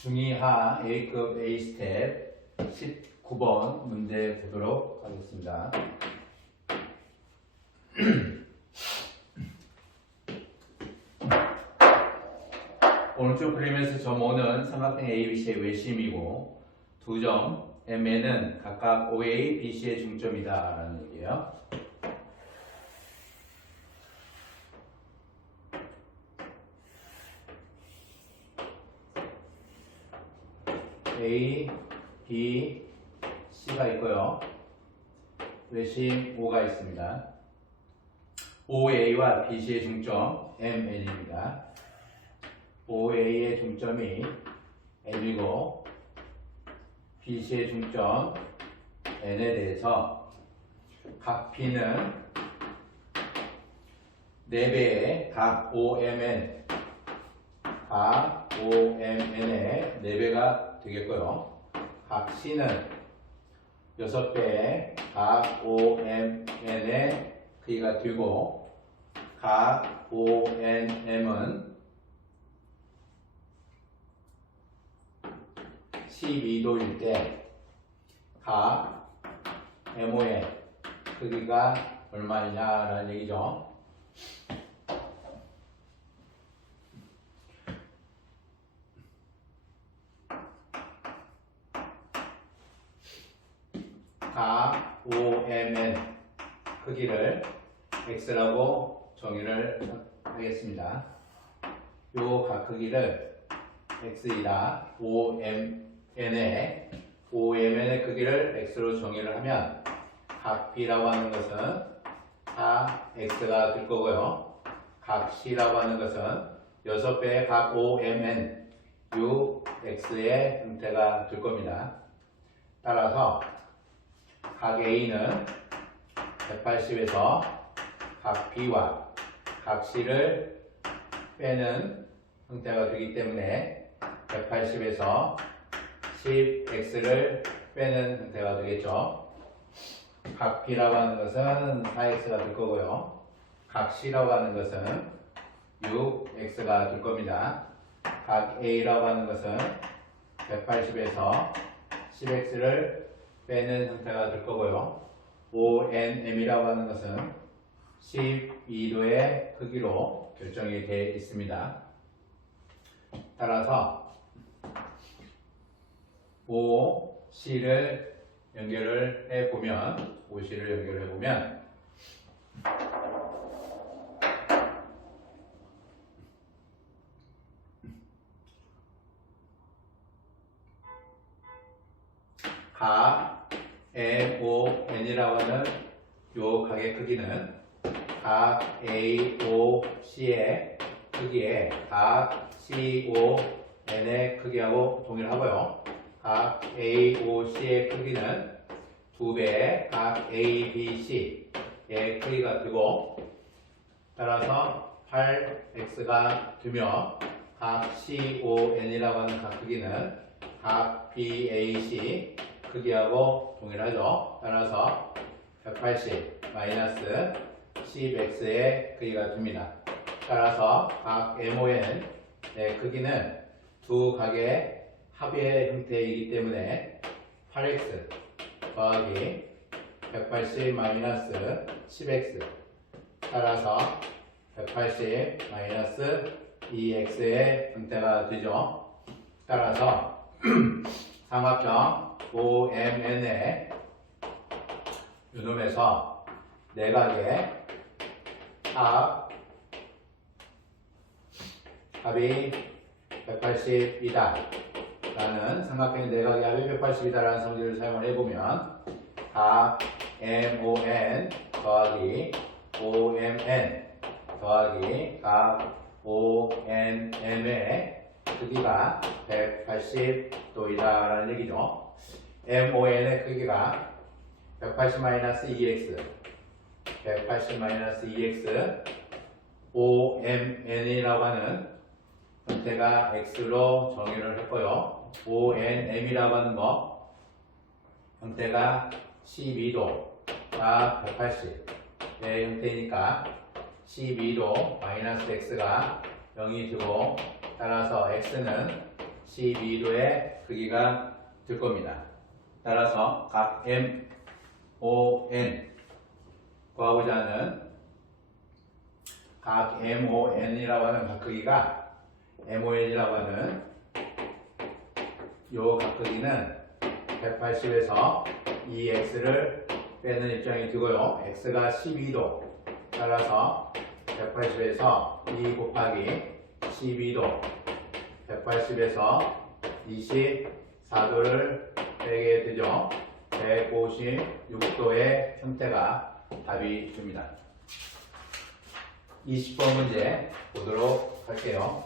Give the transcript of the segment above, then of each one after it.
중2하 A급 A스텝 19번 문제 보도록 하겠습니다. 오른쪽 그림에서 점 O는 삼각형 ABC의 외심이고 두 점 MN은 각각 OA, BC의 중점이다 라는 얘기예요. A, B, C가 있고요. 외심 O가 있습니다. OA와 BC의 중점 MN입니다. OA의 중점이 M이고 BC의 중점 N에 대해서 각 B는 4배의 각 OMN OMN의 4배가 되겠고요. 각 C는 6배의 각 OMN의 크기가 되고 각 ONM은 12도일 때 각 MO의 크기가 얼마냐라는 얘기죠. 각 OMN 크기를 X라고 정의를 하겠습니다. 요 각 크기를 X이다. OMN의 크기를 X로 정의를 하면 각 B라고 하는 것은 4X가 될 거고요. 각 C라고 하는 것은 6배의 각 OMN 6X의 형태가 될 겁니다. 따라서 각 A는 180에서 각 B와 각 C를 빼는 형태가 되기 때문에 180에서 10x를 빼는 형태가 되겠죠. 각 B라고 하는 것은 4x가 될 거고요. 각 C라고 하는 것은 6x가 될 겁니다. 각 A라고 하는 것은 180에서 10x를 빼는 형태가 될 거고요. ONM이라고 하는 것은 12도의 크기로 결정이 되어 있습니다. 따라서 OC를 연결을 해보면 각 MON이라고 하는 요 각의 크기는 각 AOC의 크기에 각 CON의 크기하고 동일하고요. 각 AOC의 크기는 2배의 각 ABC의 크기가 되고 따라서 8X가 되며 각 CON이라고 하는 각 크기는 각 BAC 크기하고 동일하죠. 따라서 180 마이너스 10X의 크기가 됩니다. 따라서 각 MON의 크기는 두 각의 합의 형태이기 때문에 8x 더하기 180 마이너스 10x 따라서 180 마이너스 2x의 형태가 되죠. 따라서 삼각형 OMN의 요놈에서 내각의 합이 180이다 라는 삼각형의 내각의 합이 180이다 라는 성질을 사용을 해보면 각 MON 더하기 OMN 더하기 각 ONM의 크기가 180도이다 라는 얘기죠. MON의 크기가 180-2x 180-2x OMN이라고 하는 형태가 X로 정의를 했고요. ONM이라고 하는 거 형태가 12도가 180의 형태니까 12도 마이너스 X가 0이 되고 따라서 X는 12도의 크기가 될 겁니다. 따라서 각 M, O, N 구하고자 하는 각 M, O, N이라고 하는 각 크기가 MON이라고 하는 요 각 크기는 180에서 이 X를 빼는 입장이 되고요. X가 12도. 따라서 180에서 2 곱하기 12도. 180에서 24도를 빼게 되죠. 156도의 형태가 답이 됩니다. 20번 문제 보도록 할게요.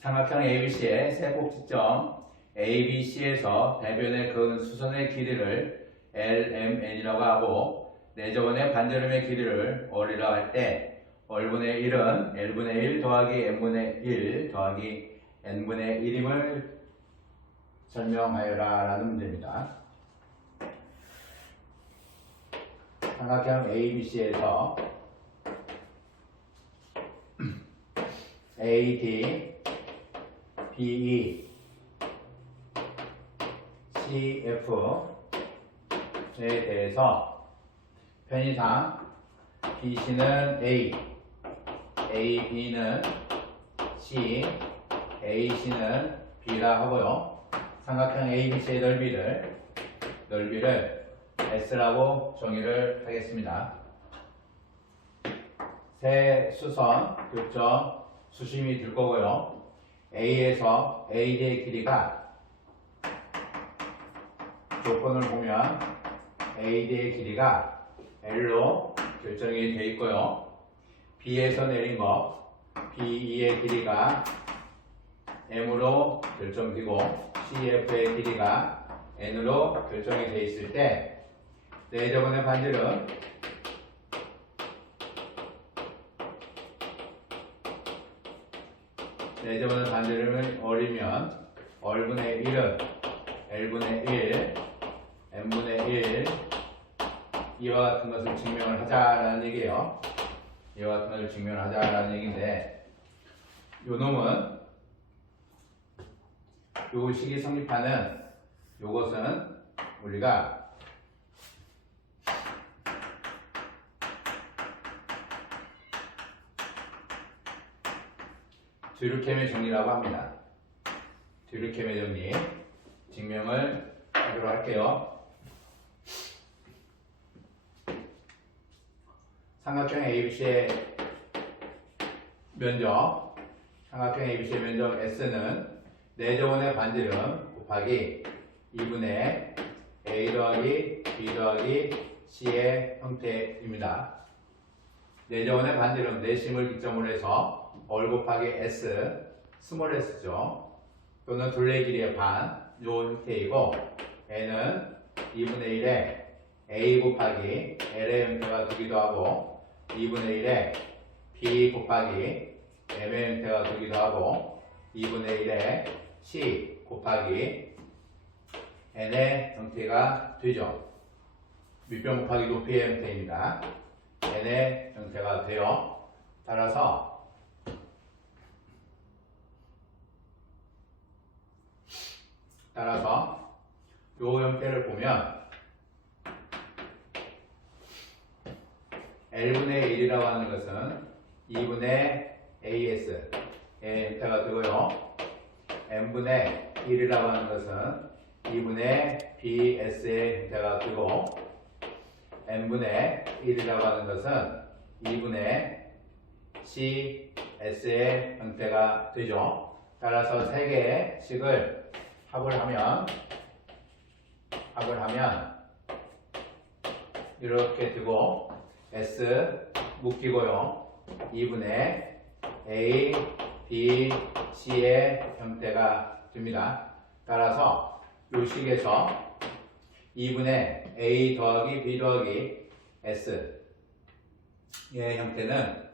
삼각형 ABC의 세 꼭지점 ABC에서 대변에 그은 수선의 길이를 LMN이라고 하고 내저번의 반지름의 길이를 R이라고 할 때 R분의 1은 L분의 1 더하기 N분의 1 더하기 N분의 1임을 설명하여라 라는 문제입니다. 삼각형 ABC에서 AD, BE, CF에 대해서 편의상 BC는 A, AB는 C, AC는 B라 하고요. 삼각형 ABC의 넓이를 S라고 정의를 하겠습니다. 세 수선, 교점, 수심이 될 거고요. A에서 AD의 길이가 조건을 보면 AD의 길이가 L로 결정이 되어 있고요. B에서 내린 거 BE의 길이가 M으로 결정되고 CF의 길이가 N으로 결정이 되어 있을 때 내저번의 반지름 내저번의 반지름을 R이면 R분의 1은 L분의 1, N분의 1 이와 같은 것을 증명을 하자라는 얘기예요. 이와 같은 것을 증명을 하자라는 얘기인데 요 놈은 요 식이 성립하는 요것은 우리가 듀르켐의 정리라고 합니다. 듀르켐의 정리 증명을 하도록 할게요. 삼각형 ABC의 면적 S는 내저번의 반지름 곱하기 2분의 A 더하기 B 더하기 C의 형태입니다. 내저번의 반지름 내심을 기점으로 해서 R 곱하기 S, 스몰 s죠. 또는 둘레 길이의 반, 요 형태이고 N은 2분의 1에 A 곱하기 L의 형태가 되기도 하고 2분의 1에 B 곱하기 M의 형태가 되기도 하고 2분의 1에 C 곱하기 N의 형태가 되죠. 밑변 곱하기 높이의 형태입니다. N의 형태가 돼요. 따라서 요 형태를 보면 L분의 1이라고 하는 것은 2분의 AS의 형태가 되고요. N분의 1이라고 하는 것은 2분의 BS의 형태가 되고 N분의 1이라고 하는 것은 2분의 CS의 형태가 되죠. 따라서 세 개의 식을 합을 하면 이렇게 되고 S 묶이고요. 2분의 A, B, C의 형태가 됩니다. 따라서 이 식에서 2분의 A 더하기 B 더하기 S의 형태는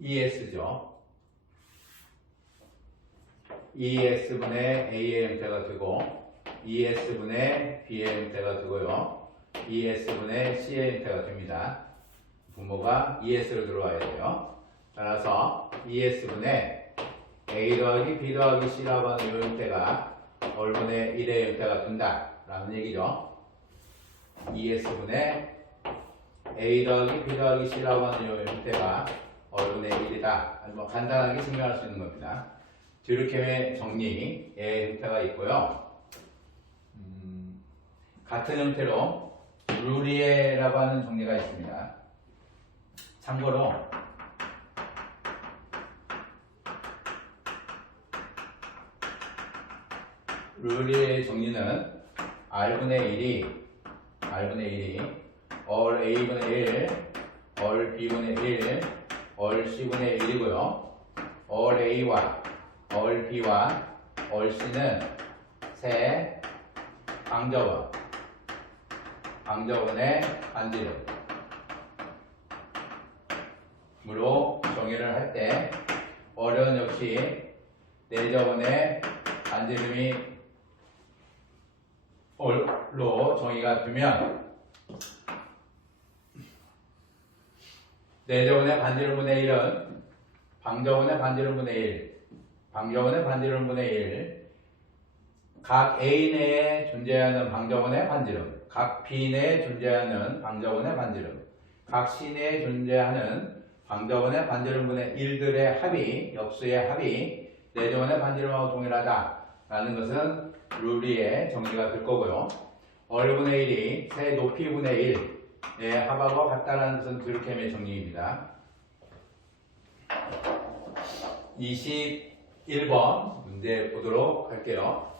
ES죠. ES분의 A의 형태가 되고 ES분의 B의 형태가 되고요. ES분의 C의 형태가 됩니다. 분모가 ES로 들어와야 돼요. 따라서 ES분의 A 더하기 B 더하기 C라고 하는 이 형태가 얼분의 1의 형태가 된다 라는 얘기죠. ES분의 A 더하기 B 더하기 C라고 하는 이 형태가 얼분의 1이다. 뭐 간단하게 증명할 수 있는 겁니다. 디르켐의 정리의 형태가 있고요. 같은 형태로 루리에라고 하는 정리가 있습니다. 참고로 루리의 정리는 R분의 1이 all A분의 1, all B분의 1, all C분의 1이고요. all A와 all B와 all C는 세 방정원의 반지름으로 정의를 할 때 all은 역시 내저원의 반지름이 all로 정의가 되면 내저원의 반지름분의 1은 방정원의 반지름분의 1, 방정원의 반지름분의 1, 각 A 내에 존재하는 방정원의 반지름, 각 B 내에 존재하는 방정원의 반지름, 각 C 내에 존재하는 방정원의 반지름분의 1들의 합이, 역수의 합이 내저원의 반지름하고 동일하다라는 것은 루리의 정리가 될 거고요. 얼분의 1이 세 높이분의 1의 합하고 같다라는 것은 디르켐의 정리입니다. 21번 문제 보도록 할게요.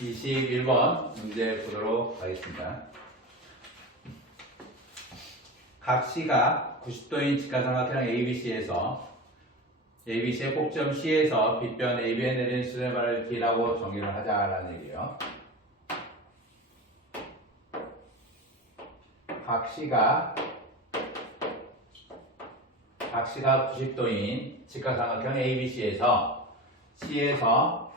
(21번) 문제 보도록 하겠습니다. 각 C가 90도인 직각삼각형 ABC의 꼭점 C에서 빗변 AB에 내린 수렴발을 D라고 정의를 하자라는 얘기예요. 각 C가 90도인 직각삼각형 ABC에서 C에서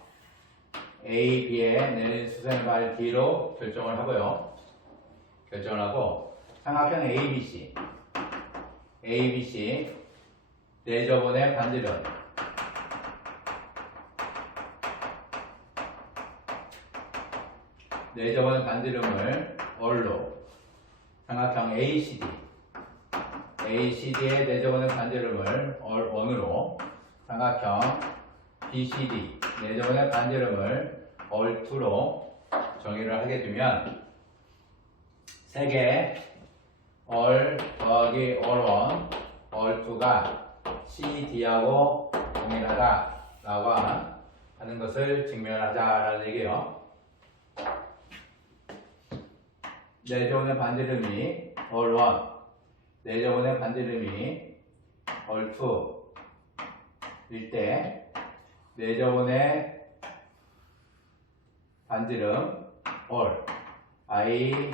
A, B에 내린 수렴발 D로 결정을 하고 삼각형 ABC 내저번의 반지름 내저번의 반지름을 얼로 삼각형 ACD의 내저번의 반지름을 얼1으로 삼각형 BCD 내저번의 반지름을 얼2로 정의를 하게 되면 세 개 얼 더하기 얼1 얼2가 CD하고 동일하다라고 하는 것을 증명하자라는 얘기예요. 내저번의 반지름이 얼1, 내저번의 반지름이 얼2일 때 내저번의 반지름 얼 I1,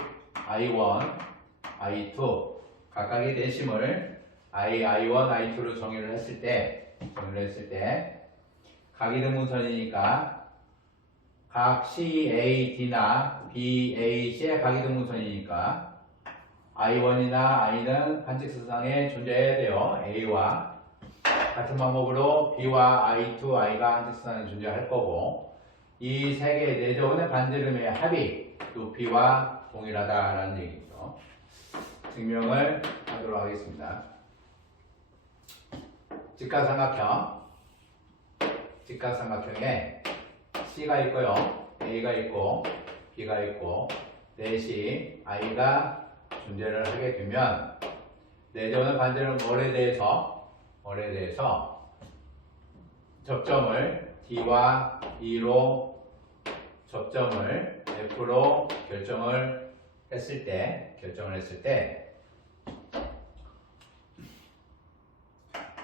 I2 각각의 내심을 I1, I2로 정의를 했을 때 각이등분선이니까 각 CAD나 BAC의 각이등분선이니까 I1이나 I는 한직선상에 존재해야 돼요. A와 같은 방법으로 B와 I2, I가 한직선상에 존재할 거고 이 세 개의 내저번의 반지름의 합이 높이와 동일하다라는 얘기죠. 증명을 하도록 하겠습니다. 직각삼각형에 C가 있고요, A가 있고, B가 있고, 넷이 I가 존재를 하게 되면 내저번의 반지름 얼에 대해서 접점을 D와 E로 접점을 F로 결정을 했을 때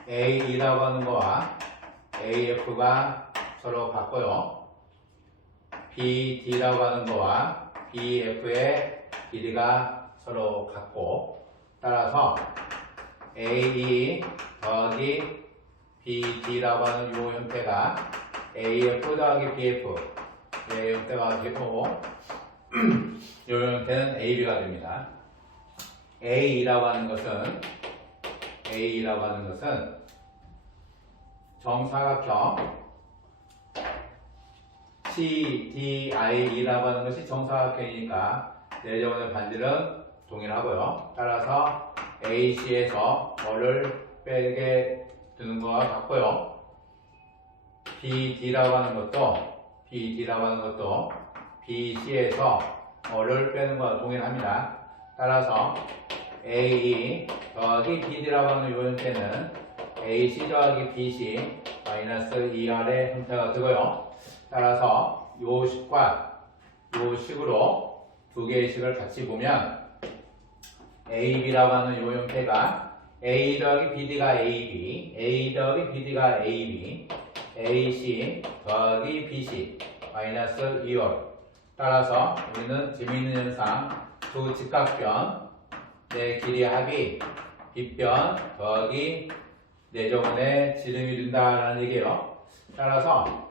AE라고 하는 거와 AF가 서로 같고요. BD라고 하는 거와 BF의 길이가 서로 같고, 따라서 AE 더하기 BD라고 하는 이 형태가 AF 더하기 BF 이 형태가 되고, 이 형태는 AB가 됩니다. AE라고 하는 것은 정사각형 CDIE라고 하는 것이 정사각형이니까 내려오는 반지름 동일하고요. 따라서 AC에서 뭐를 빼게 되는 것과 같고요. BD라고 하는 것도 BC에서 뭐를 빼는 것과 동일합니다. 따라서 AE 더하기 BD라고 하는 이 형태는 AC 더하기 BC 마이너스 ER의 형태가 되고요. 따라서 요 식과 요 식으로 두 개의 식을 같이 보면 AB라고 하는 이 형태가 A 더하기 BD가 AB, A 더하기 BD가 AB, AC 더하기 BC 마이너스 2월. 따라서 우리는 재미있는 현상, 두 직각변 내 길이 합이 빗변 더하기 내정원의 지름이 된다라는 얘기예요. 따라서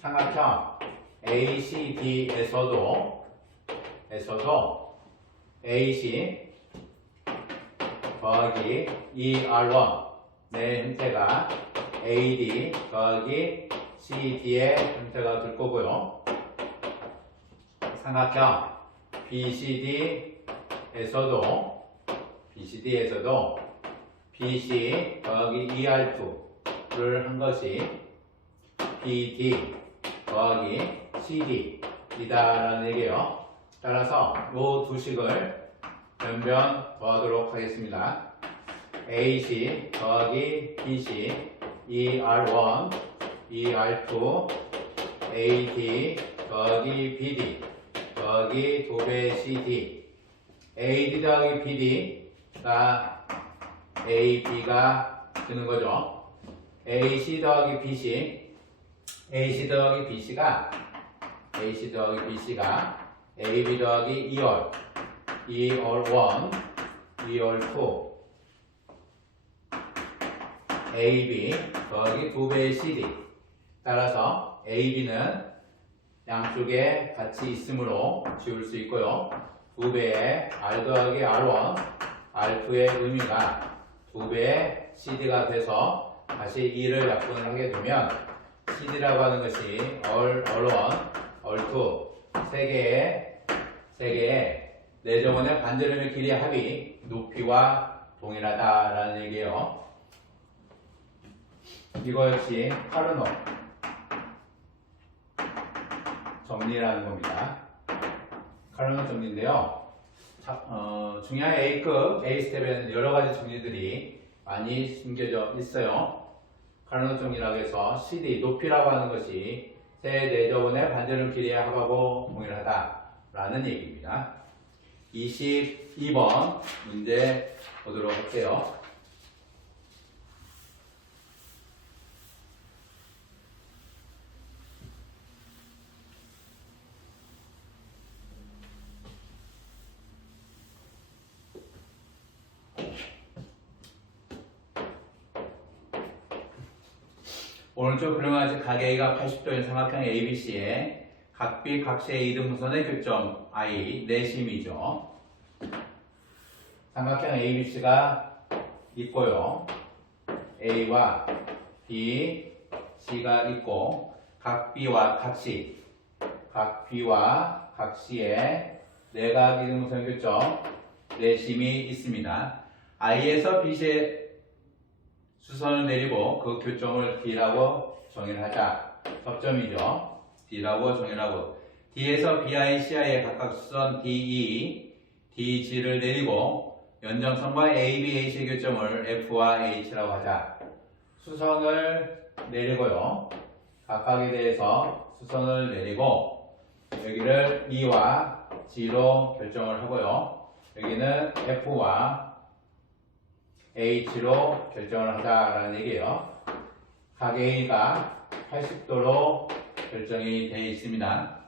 삼각형 ACD에서도 AC 더하기 ER1 내 형태가 AD 더하기 CD의 형태가 될 거고요. 삼각형 BCD에서도 BC 더하기 ER2를 한 것이 BD 더하기 CD 이다라는 얘기예요. 따라서 이 두 식을 변변 더하도록 하겠습니다. AC 더하기 BC ER1 ER2 AD 더하기 BD 더하기 2배 CD AD 더하기 BD가 AB가 되는 거죠. AC 더하기 BC BC가 AB 더하기 2월 2월1 2월2 AB 더하기 2배의 CD. 따라서 AB는 양쪽에 같이 있으므로 지울 수 있고요. 2배의 R 더하기 R1 R2의 의미가 2배의 CD가 돼서 다시 2를 약분을 하게 되면 CD라고 하는 것이 R1, R2 세 개의 내정원의 반지름의 길이의 합이 높이와 동일하다라는 얘기예요. 이거 역시 카르노 정리라는 겁니다. 카르노 정리인데요. 중요한 A급, A스텝에는 여러 가지 정리들이 많이 숨겨져 있어요. 카르노 정리라고 해서 CD, 높이라고 하는 것이 세 내저원의 반지름 길이의 합하고 동일하다라는 얘기입니다. 22번 문제 보도록 할게요. 오른쪽 그림은 각 A가 80도인 삼각형 ABC에 각 B, 각 C의 이등분선의 교점 I, 내심이죠. 삼각형 ABC가 있고요. A와 B, C가 있고 각 B와 각 C의 내각 이등분선 교점 내심이 있습니다. I에서 BC의 수선을 내리고 그 교점을 D라고 정의를 하자. 접점이죠. D라고 정의를 하고 D에서 BI, CI의 각각 수선 DE, DG를 내리고 연장선과 AB, AC의 교점을 F와 H라고 하자. 수선을 내리고요. 각각에 대해서 수선을 내리고 여기를 E와 G로 결정을 하고요. 여기는 F와 H로 결정을 하자라는 얘기예요. 각 A가 80도로 결정이 되어 있습니다.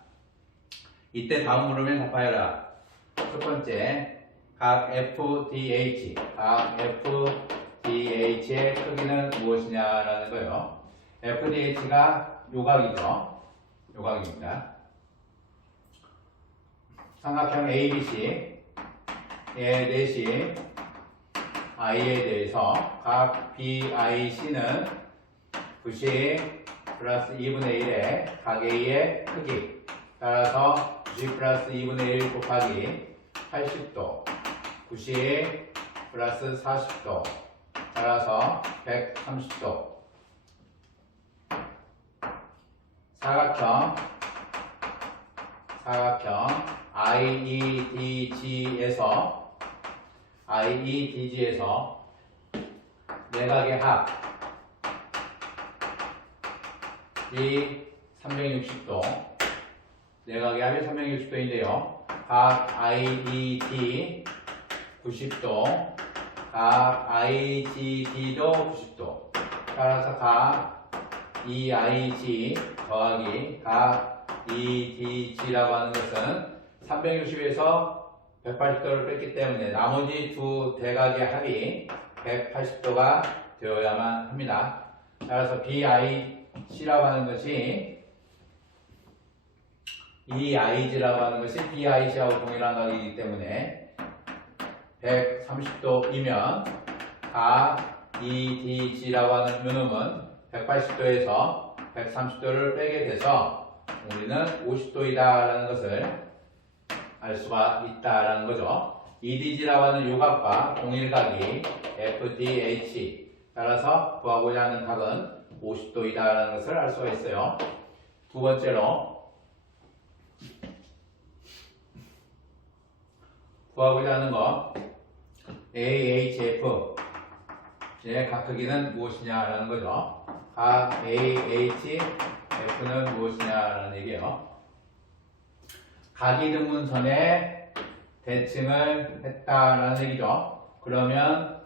이때 다음 물음에 답하여라. 첫 번째, 각 FDH, 각 FDH의 크기는 무엇이냐라는 거예요. FDH가 요각이죠. 요각입니다. 삼각형 ABC의 넷이 I에 대해서 각 BIC는 90 플러스 2분의 1의 각 A의 크기, 따라서 90 플러스 2분의 1 곱하기 80도, 90 플러스 40도, 따라서 130도. 사각형 IEDG에서 내각의 합이 360도, 내각의 합이 360도인데요. 각 IED 90도, 각 IGD도 90도. 따라서 각 EIG 더하기 각 EDG라고 하는 것은 360에서 180도를 뺐기 때문에 나머지 두 대각의 합이 180도가 되어야만 합니다. 따라서 BIC라고 하는 것이 EIG라고 하는 것이 BIC하고 동일한 각이기 때문에 130도이면 각 EDG라고 하는 요놈은 180도에서 130도를 빼게 돼서 우리는 50도이다 라는 것을 알 수가 있다라는 거죠. EDG라고 하는 요각과 동일각이 FDH, 따라서 구하고자 하는 각은 50도이다 라는 것을 알 수가 있어요. 두 번째로 구하고자 하는 것 AHF의 각 크기는 무엇이냐라는 거죠. 각 AHF는 무엇이냐라는 얘기예요. 각이등분선에 대칭을 했다라는 얘기죠. 그러면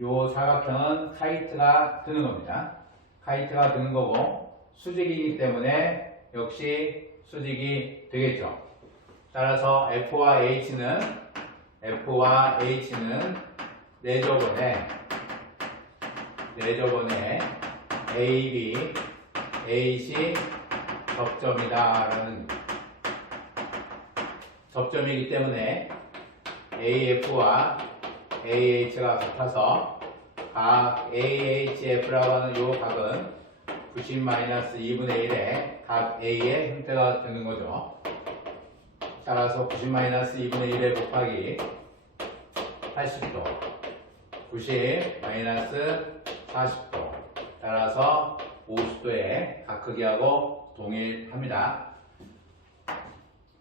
요 사각형은 카이트가 드는 겁니다. 카이트가 드는 거고 수직이기 때문에 역시 수직이 되겠죠. 따라서 F와 H는 내저번에 AB, AC 접점이다라는 접점이기 때문에 AF와 AH가 같아서 각 AHF라고 하는 이 각은 90-2분의 1의 각 A의 형태가 되는 거죠. 따라서 90-2분의 1의 곱하기 80도, 90-40도, 따라서 50도의 각 크기하고 동일합니다.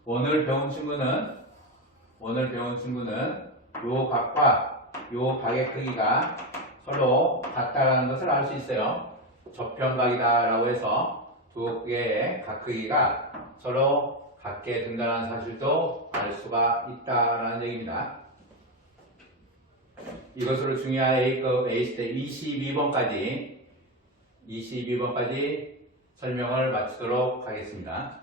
오늘 배운 친구는 요 각과 요 각의 크기가 서로 같다라는 것을 알 수 있어요. 저평각이다라고 해서 두 개의 각 크기가 서로 같게 된다는 사실도 알 수가 있다라는 얘기입니다. 이것으로 중요한 A급 A시대 22번까지 설명을 마치도록 하겠습니다.